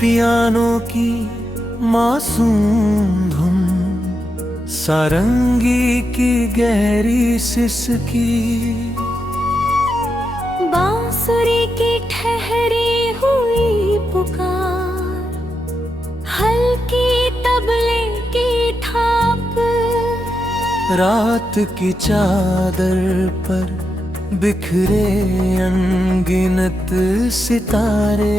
Piano की मासूम धुन, सारंगी की गहरी सिसकी, बांसुरी की ठहरी हुई पुकार, हल्की तबले की थाप, रात की चादर पर बिखरे अनगिनत सितारे।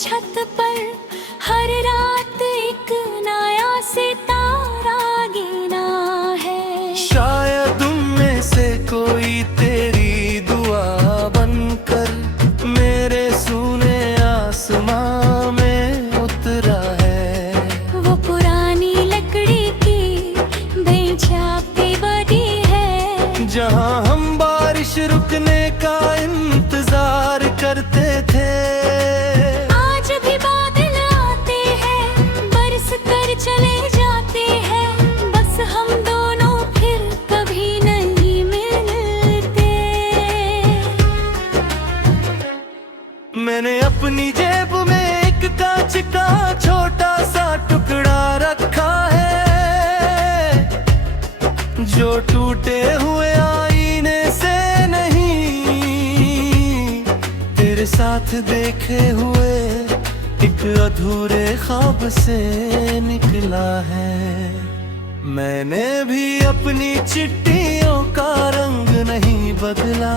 छत पर हर रात एक नया सितारा गिना है। शायद उनमें से कोई तेरी दुआ बनकर मेरे सूने आसमां में उतरा है। वो पुरानी लकड़ी की बेचापी बनी है, जहां हम बारिश रुकने का इंतजार करते थे। चले जाते हैं, बस हम दोनों फिर कभी नहीं मिलते। मैंने अपनी जेब में एक कांच का छोटा सा टुकड़ा रखा है, जो टूटे हुए आईने से नहीं, तेरे साथ देखे हुए एक अधूरे ख्वाब से निकला है। मैंने भी अपनी चिट्ठियों का रंग नहीं बदला,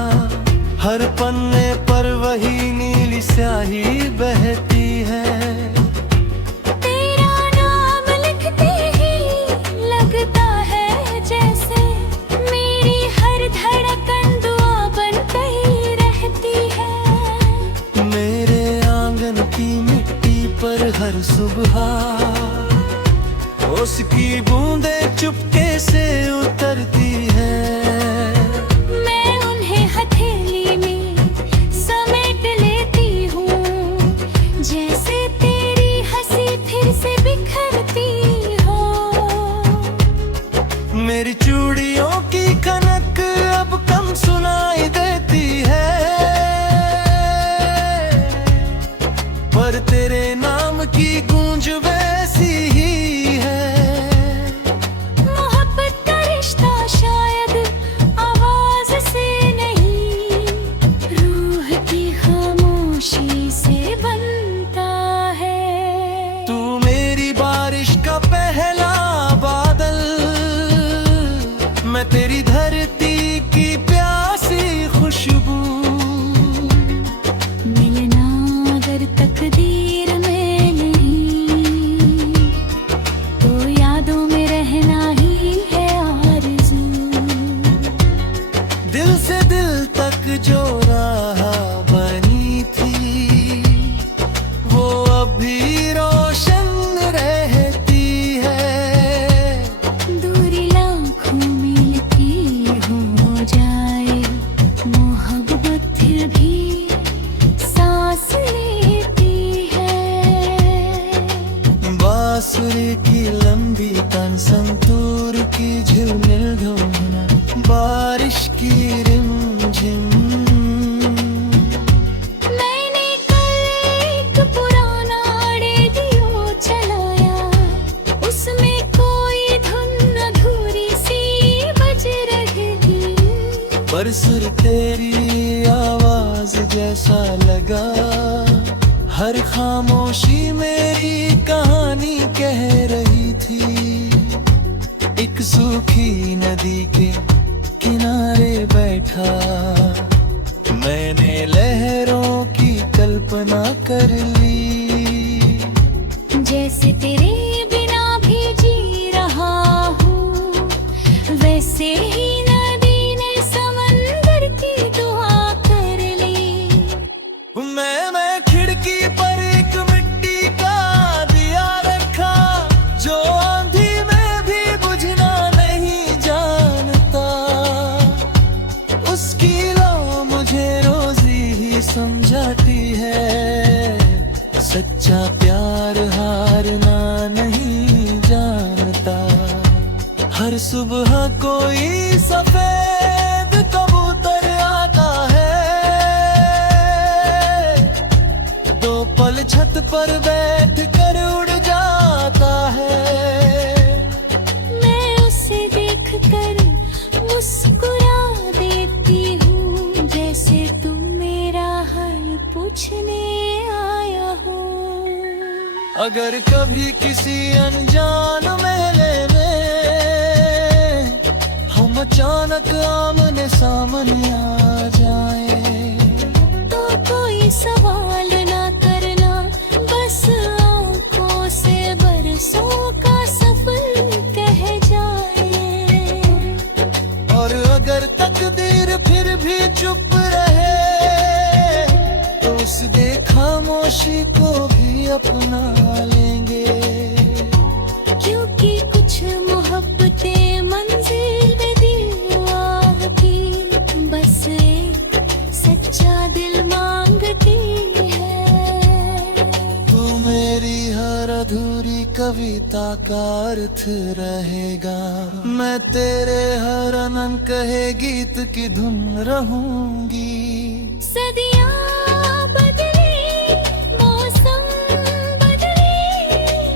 हर पन्ने पर वही नीली स्याही बहती है। तेरा नाम लिखते ही लगता है जैसे मेरी हर धड़कन दुआ बन गई रहती है। मेरे आंगन की पर हर सुबह उसकी बूंदें चुपके से उतरती है। मैं उन्हें हथेली में समेट लेती हूँ, जैसे तेरी हंसी फिर से बिखरती हो। मेरी चूड़ियों की खनक अब कम सुनाई देती है, पर तेरे नाम की गूंज वैसी ही है। मोहब्बत का रिश्ता शायद आवाज से नहीं, रूह की खामोशी से बनता है। तू मेरी बारिश का पहला बादल, मैं तेरी धरती की प्यासी खुशबू। मिलना अगर तकदीर में नहीं, तो यादों में रहना ही है आरज़ू। दिल से दिल तक जो राह बनी थी, वो अभी रोशन रहती है। दूरी लाखों मील की हो जाए, मोहब्बत फिर भी सांस लेती है। बांसुरी की लंबी तान, संतूर की झिलमिल धुन, बारिश की रिमझिम। मैंने कल एक पुराना रेडियो चलाया, उसमें कोई धुन अधूरी सी बज रही थी, पर सुर तेरी आवाज जैसा लगा। हर खामोशी मेरी कहानी कह रही थी। एक सूखी नदी के किनारे बैठा, मैंने लहरों की कल्पना कर ली। जैसे तेरे बिना भी जी रहा हूँ, वैसे ही नदी ने समन सच्चा प्यार हारना नहीं जानता। हर सुबह कोई सफेद कबूतर आता है, दो पल छत पर बैठ कर उड़ जाता है। मैं उसे देखकर मुस्कुरा देती हूँ, जैसे तू मेरा हाल पूछने आया हो। अगर कभी किसी अनजान मेले में हम अचानक आमने सामने आ जाए, तो कोई सवाल ना करना, बस आँखों से बरसों का सफर कह जाए। और अगर तकदीर फिर भी चुप रहे, तो उस खामोशी को भी अपना लेंगे। क्योंकि कुछ मोहब्बतें मंजिल में दीवार की, बस एक सच्चा दिल मांगती है। तू मेरी हर अधूरी कविता का अर्थ रहेगा, मैं तेरे हर अनन कहे गीत की धुन रहूंगी। सदियाँ बदली, मौसम बदली,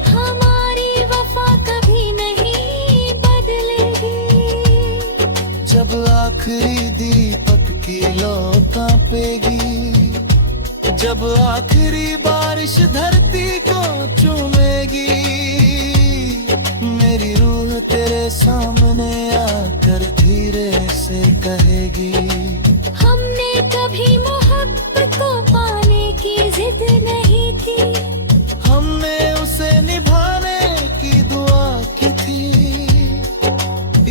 हमारी वफा कभी नहीं बदलेगी। जब आखिरी दीपक की लौ कांपेगी, जब आखिरी बारिश धरती को चूमेगी, मेरी रूह तेरे सामने आकर धीरे से कहेगी, हमने कभी मोहब्बत को पाने की जिद नहीं की, हमने उसे निभाने की दुआ की थी।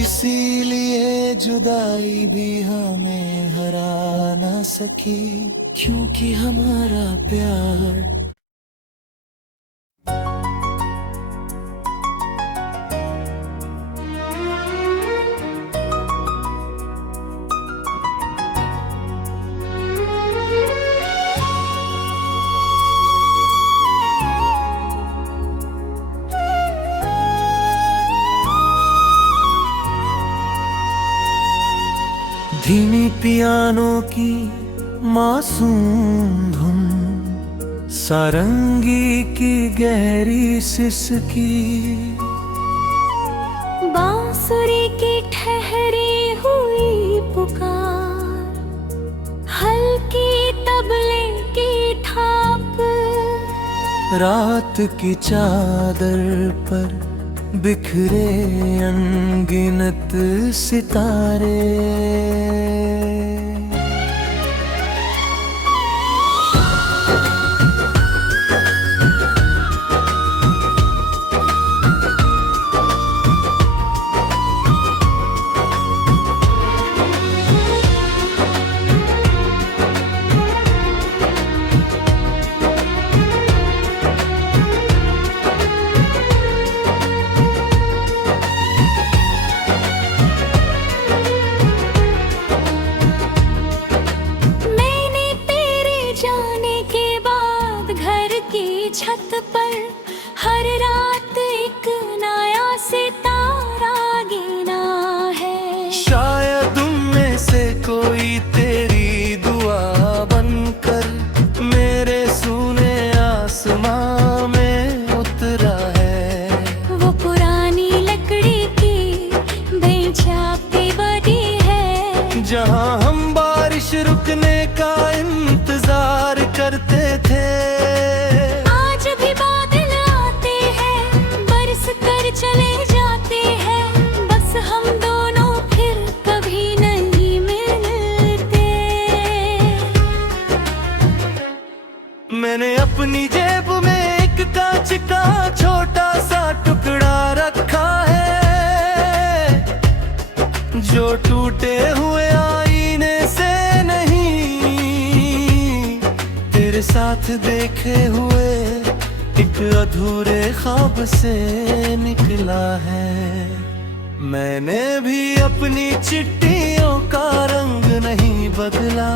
इसीलिए जुदाई भी हमें हरा ना सकी, क्योंकि हमारा प्यार धीमी पियानो की मासूम धुन, सारंगी की गहरी सिसकी, बांसुरी की ठहरी हुई पुकार, हल्की तबले की थाप, रात की चादर पर बिखरे अनगिनत सितारे। छत पर हर रात एक नया सितारा गिना है। शायद उनमें से कोई तेरी दुआ बनकर मेरे सूने आसमां में उतरा है। वो पुरानी लकड़ी की बेचापी बनी है, जहां हम बारिश रुकने का इंतजार करते थे। चले जाते हैं, बस हम दोनों फिर कभी नहीं मिलते। मैंने अपनी जेब में एक कांच का छोटा सा टुकड़ा रखा है, जो टूटे हुए आईने से नहीं, तेरे साथ देखे हुए एक अधूरे ख्वाब से निकला है। मैंने भी अपनी चिट्ठियों का रंग नहीं बदला,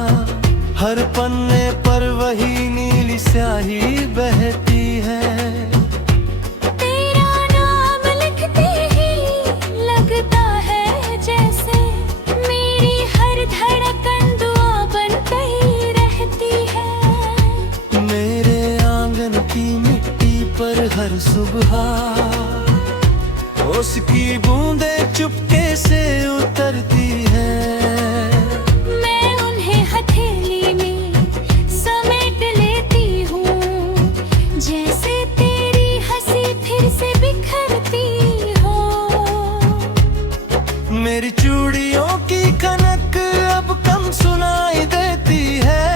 हर पन्ने पर वही नीली स्याही बहती है। तेरा नाम लिखते ही लगता है जैसे मेरी हर धड़कन दुआ बन गई रहती है। मेरे आंगन की मिट्टी पर हर सुबह उसकी बूंदें चुपके से उतरती है। मैं उन्हें हथेली में समेट लेती हूँ, जैसे तेरी हंसी फिर से बिखरती हो। मेरी चूड़ियों की खनक अब कम सुनाई देती है,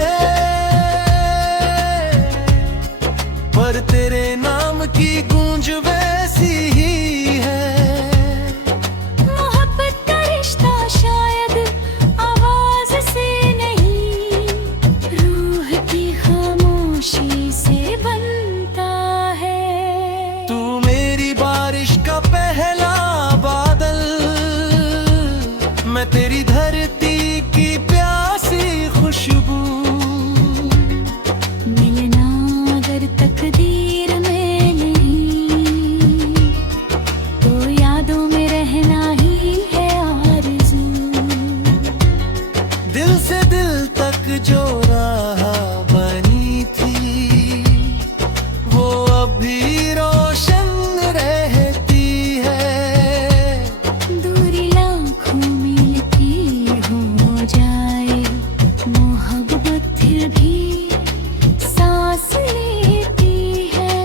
पर तेरे नाम की गूंज वैसी ही है। मोहब्बत का रिश्ता शायद आवाज से नहीं, रूह की खामोशी से बनता है। तू मेरी बारिश का पहला बादल, मैं तेरी धरती की प्यासी खुशबू। मिलना अगर तकदीर में नहीं, तो यादों में रहना ही है आरज़ू। दिल से दिल तक जो राह बनी थी, वो अभी रोशन रहती है। दूरी लाखों मील की हो जाए, मोहब्बत फिर भी सांस लेती है।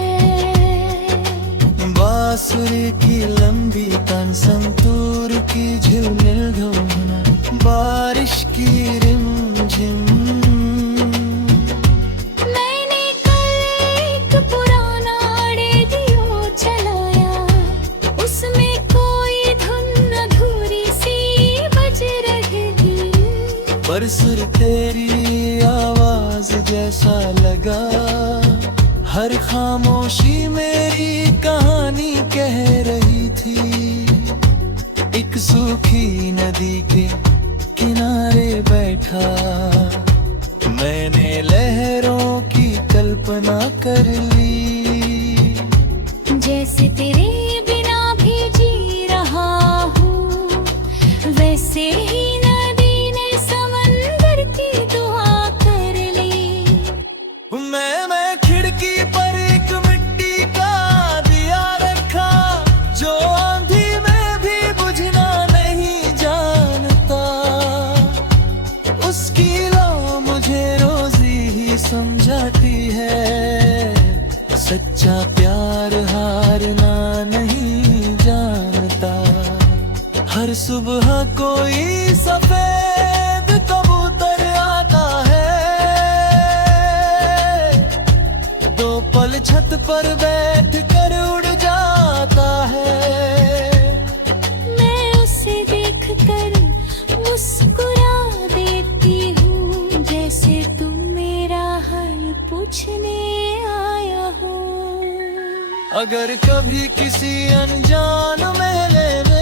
बांसुरी की लंबी तान, संतूर की झिलमिल धुन, बारिश की रिमझिम। मैंने कल एक पुराना रेडियो चलाया, उसमें कोई धुन अधूरी सी बज रही थी। पर सुर तेरी आवाज जैसा लगा, हर खामोशी मेरी कहानी कह रही थी। एक सूखी नदी के किनारे बैठा, मैंने लहरों की कल्पना कर ली। जैसे तेरे बिना भी जी रहा हूँ, वैसे ही नदी ने समंदर की दुआ कर ली। मैं खिड़की पर एक मिट्टी का दिया रखा, जो आंधी में भी बुझना नहीं जानता। उसकी लौ मुझे रोजी ही समझाती है, सच्चा प्यार हारना नहीं जानता। हर सुबह कोई सफेद कबूतर आता है, दो पल छत पर बैठ कर उड़ जाता है। मैं उसे देखकर मुस्कुरा देती हूँ, जैसे तू मेरा हाल पूछने आया हो। अगर कभी किसी अनजान मेले में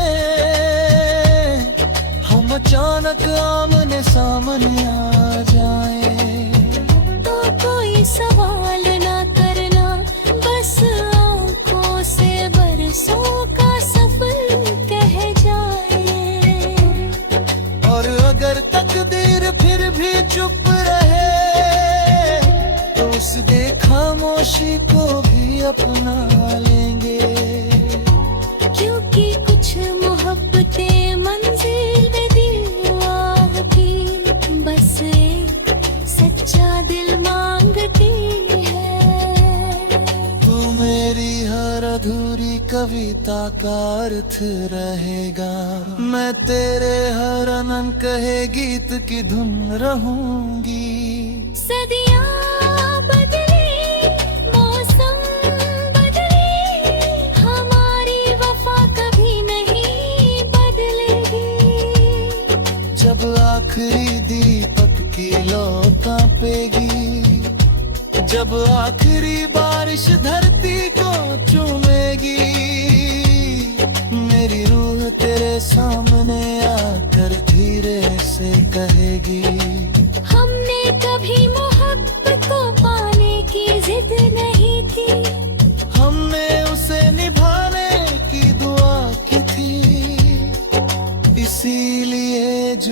हम अचानक आमने सामने आ जाए, तो कोई सवाल ना करना, बस आँखों से बरसों का सफर कह जाए। और अगर तकदीर फिर भी चुप रहे, तो उस खामोशी को भी अपना लेंगे। क्योंकि कुछ मोहब्बतें मंजिल में दीवार की, बस एक सच्चा दिल मांगती है। तू मेरी हर अधूरी कविता का अर्थ रहेगा, मैं तेरे हर अनंत कहे गीत की धुन रहूंगी। सदियाँ बदली, मौसम बदली, हमारी वफा कभी नहीं बदलेगी। जब आखिरी दीपक की लौ कांपेगी, जब आखिरी बारिश धरती को चूमेगी, मेरी रूह तेरे सामने आकर धीरे से कहेगी, हमने कभी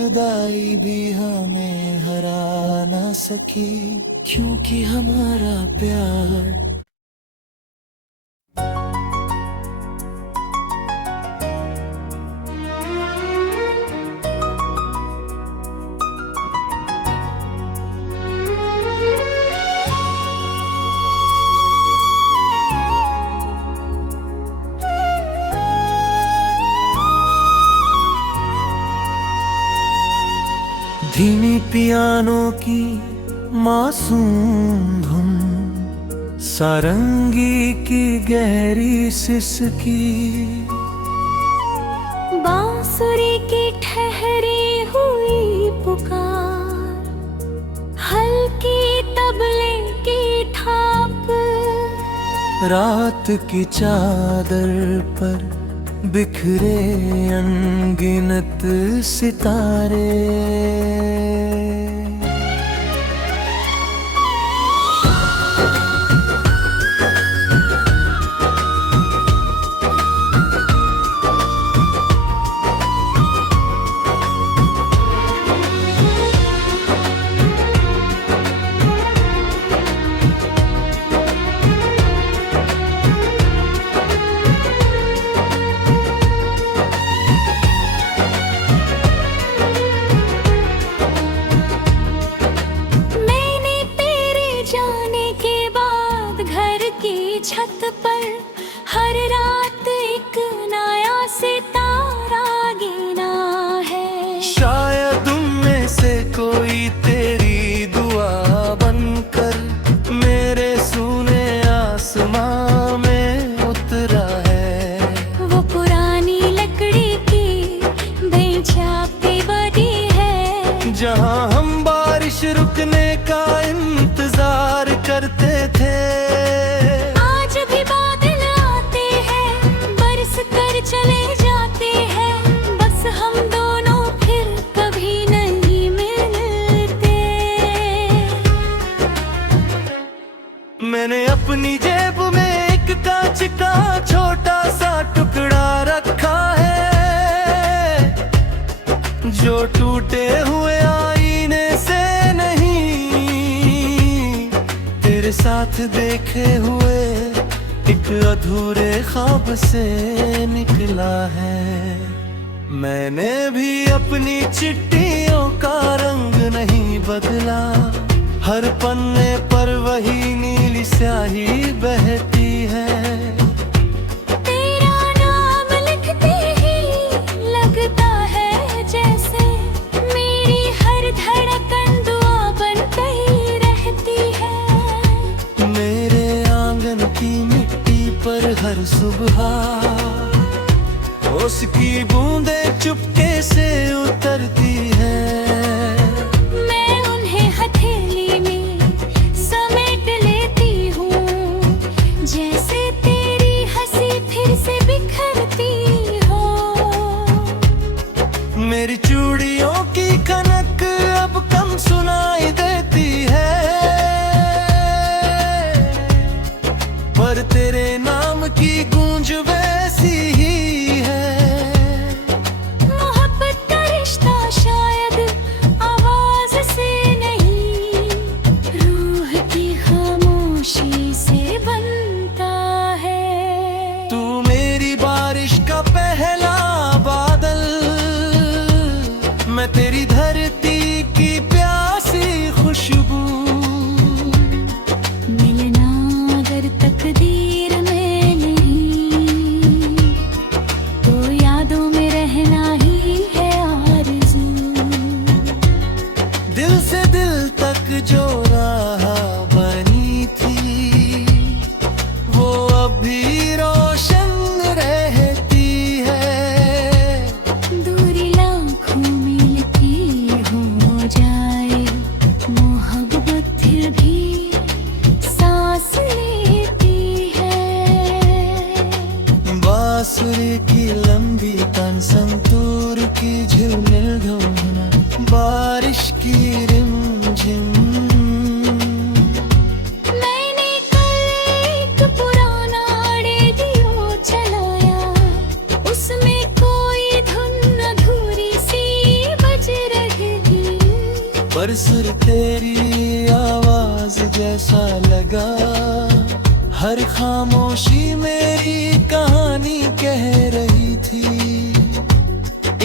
जुदाई भी हमें हरा ना सकी, क्योंकि हमारा प्यार धीमी पियानो की मासूम धुन, सारंगी की गहरी सिसकी, बांसुरी की ठहरी हुई पुकार, हल्की तबले की थाप, रात की चादर पर बिखरे अनगिनत सितारे। छत पर हर रात एक नया सितारा गिना है। शायद उनमें से कोई तेरी दुआ बनकर मेरे सूने आसमां में उतरा है। वो पुरानी लकड़ी की बेचापी बनी है, जहां हम बारिश रुकने का इंतजार करते थे। चले जाते हैं, बस हम दोनों फिर कभी नहीं मिलते। मैंने अपनी जेब में एक कांच का छोटा सा टुकड़ा रखा है, जो टूटे हुए आईने से नहीं, तेरे साथ देखे हुए एक अधूरे ख्वाब से निकला है। मैंने भी अपनी चिट्ठियों का रंग नहीं बदला, हर पन्ने पर वही नीली स्याही बहती है। तेरा नाम लिखते ही लगता है जैसे मेरी हर धड़कन दुआ बन गई रहती है। मेरे आंगन की पर हर सुबह उसकी बूंदें चुपके से उतरती है। मैं उन्हें हथेली में समेट लेती हूँ, जैसे तेरी हंसी फिर से बिखरती हो। मेरी चूड़ियों की खनक अब कम सुनाई देती है, पर तेरे नाम की गूंज वैसी ही है। मोहब्बत का रिश्ता शायद आवाज से नहीं, रूह की खामोशी से बनता है। तू मेरी बारिश का पहला बादल, मैं तेरी धरती की प्यासी खुशबू। मिलना अगर तकदीर में नहीं, हर सुर तेरी आवाज जैसा लगा, हर खामोशी मेरी कहानी कह रही थी।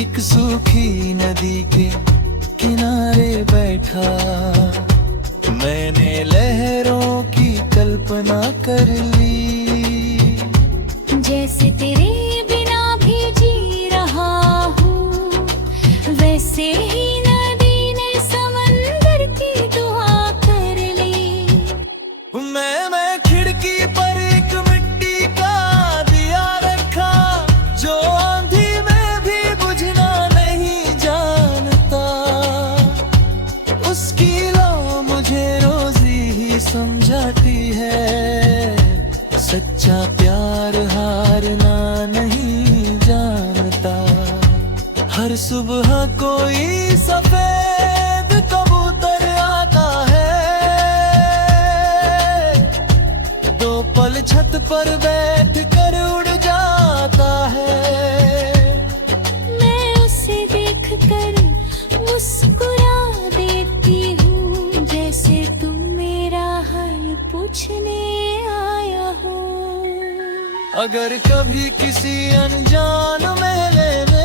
एक सूखी नदी के किनारे बैठा मैंने लहरों की कल्पना कर ली। जैसे तेरे बिना भी जी रहा हूँ, वैसे ही नदी ने समंदर की दुआ कर ली। मैं खिड़की पर एक मिट्टी का दिया रखा, जो आंधी में भी बुझना नहीं जानता। उसकी लौ मुझे रोजी ही समझाती है, सच्चा प्यार हारना नहीं जानता। हर सुबह कोई सफेद कबूतर आता है, दो पल छत पर बैठ कर उड़ जाता है। मैं उसे देखकर मुस्कुरा देती हूँ, जैसे तू मेरा हाल पूछने आया हो। अगर कभी किसी अनजान मेले में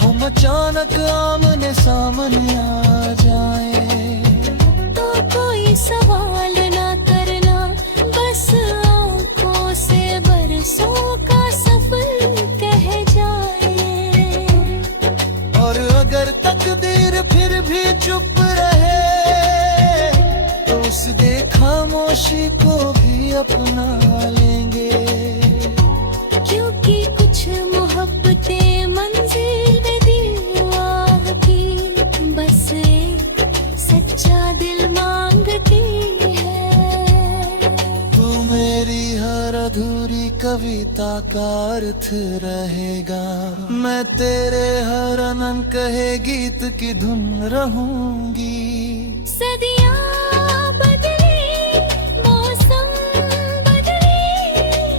हम अचानक आमने सामने आ जाएं, तो कोई सवाल ना करना, बस आँखों से बरसों का सफर कह जाए। और अगर तकदीर फिर भी चुप रहे, तो उस खामोशी को भी अपना लेंगे। क्योंकि कुछ मोहब्बतें मंजिल में दीवार की, बस एक सच्चा दिल मांगती है। तू मेरी हर अधूरी कविता का अर्थ रहेगा, मैं तेरे हर अनंत कहे गीत की धुन रहूंगी। सदियाँ बदली, मौसम बदली,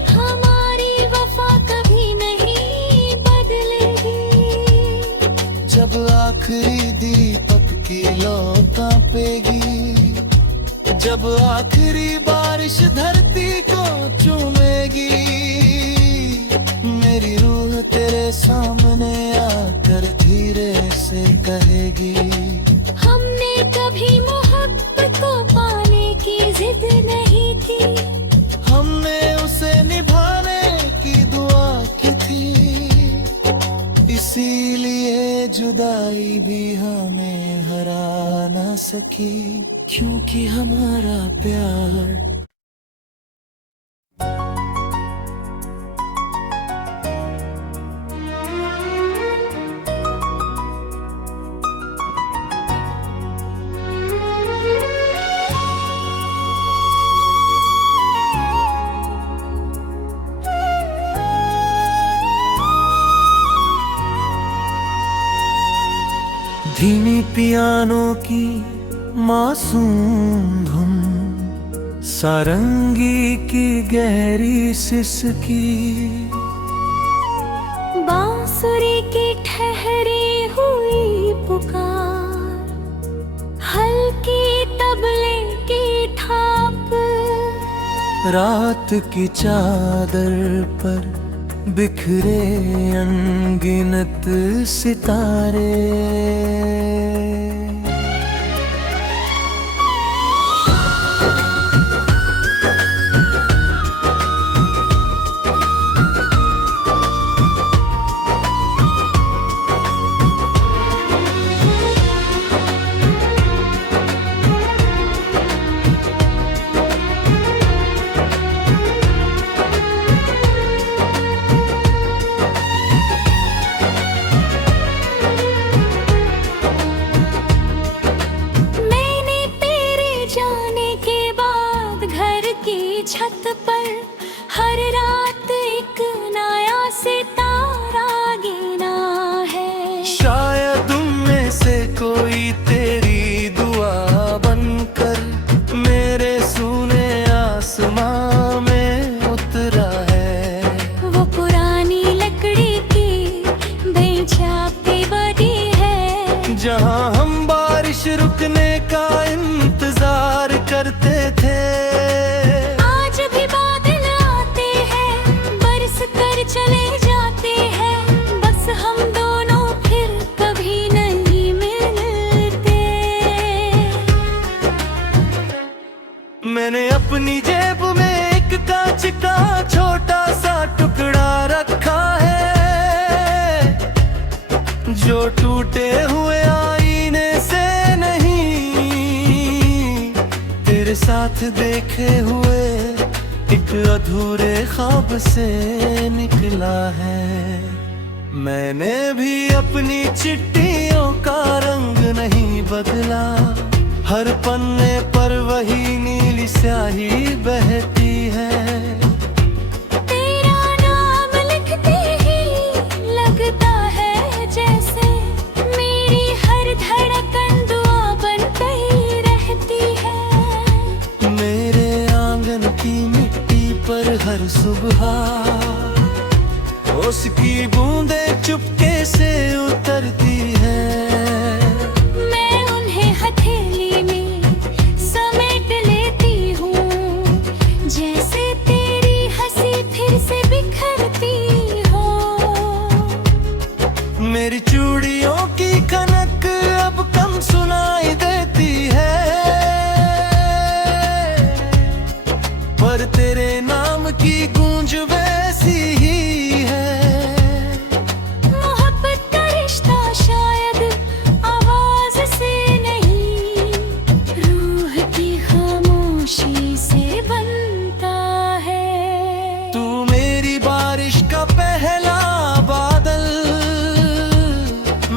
हमारी वफा कभी नहीं बदलेगी। जब आखिरी दीपक की लौ कांपेगी, जब आखिरी बारिश धरती को चूमेगी, मेरी रूह तेरे सामने आकर धीरे से कहेगी, हमने कभी मोहब्बत को पाने की जिद नहीं थी, हमने उसे निभाने की दुआ की थी। इसीलिए जुदाई भी हमें हरा ना सकी, क्योंकि हमारा प्यार धीमी पियानो की मासूम धुन, सारंगी की गहरी सिसकी, बांसुरी की ठहरी हुई पुकार, हल्की तबले की थाप, रात की चादर पर बिखरे अनगिनत सितारे। छत पर हर रात एक नया सितारा गिना है। शायद उनमें से कोई तेरी दुआ बनकर मेरे सूने आसमां में उतरा है। वो पुरानी लकड़ी की बेचापी बनी है, जहां हम का इंतजार करते थे। आज भी बादल आते हैं, बरस कर चले जाते हैं, बस हम दोनों फिर कभी नहीं मिलते। मैंने अपनी जेब में एक कांच का छोटा सा टुकड़ा रखा है, जो टूटे हुए आईने से नहीं, तेरे साथ देखे हुए एक अधूरे ख्वाब से निकला है। मैंने भी अपनी चिट्ठियों का रंग नहीं बदला, हर पन्ने पर वही नीली स्याही बहती है। तेरा नाम लिखते ही लगता है जैसे मेरी हर धड़कन दुआ बन गई रहती है। मेरे आंगन की मिट्टी पर हर सुबह उसकी बूंदें चुपके से उतरती है। मैं उन्हें हथेली में समेट लेती हूँ, जैसे तेरी हंसी फिर से बिखरती हो। मेरी चूड़ियों की खनक अब कम सुनाई देती है, पर तेरे नाम की गूंज वैसी ही है। मोहब्बत का रिश्ता शायद आवाज से नहीं, रूह की खामोशी से बनता है। तू मेरी बारिश का पहला बादल,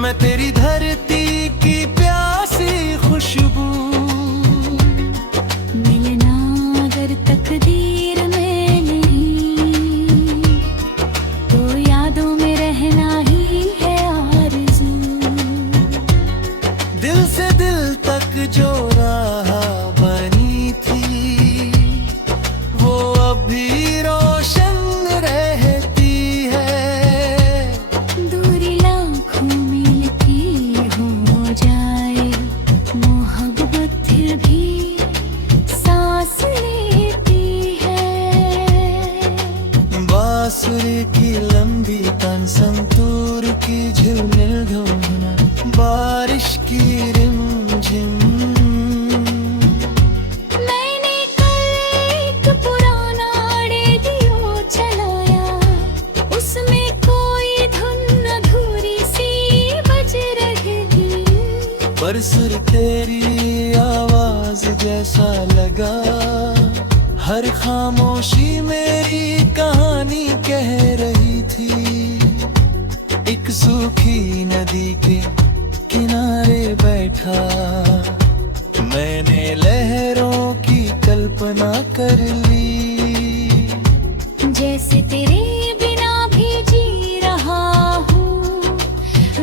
मैं तेरी धरती की प्यासी खुशबू। मिलना अगर तकदीर में नहीं, तो यादों में रहना ही है आरज़ू। दिल से दिल तक जो राह बनी थी, वो अभी रोशन रहती है। दूरी लाखों मील की हो जाए, मोहब्बत फिर भी सांस लेती है। बांसुरी की लंबी तान, संतूर की झिलमिल धुन, बारिश की रिमझिम। मैंने कल एक पुराना रेडियो चलाया, उसमें कोई धुन अधूरी सी बज रही थी, पर सुर तेरी आवाज जैसा लगा। हर खामोशी मेरी कहानी कह रही थी। एक सूखी नदी के किनारे बैठा, मैंने लहरों की कल्पना कर ली। जैसे तेरे बिना भी जी रहा हूँ,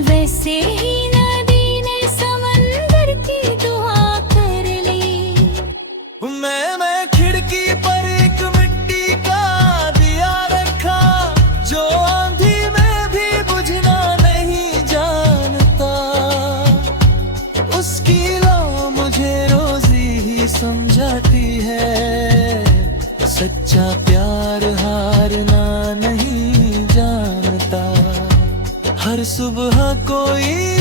वैसे ही नदी ने समंदर की दुआ कर ली। मैं खिड़की पर एक मिट्टी का दिया रखा, जो आंधी में भी बुझना नहीं जानता। उसकी लौ मुझे रोजी ही समझाती है, सच्चा प्यार हारना नहीं जानता। हर सुबह कोई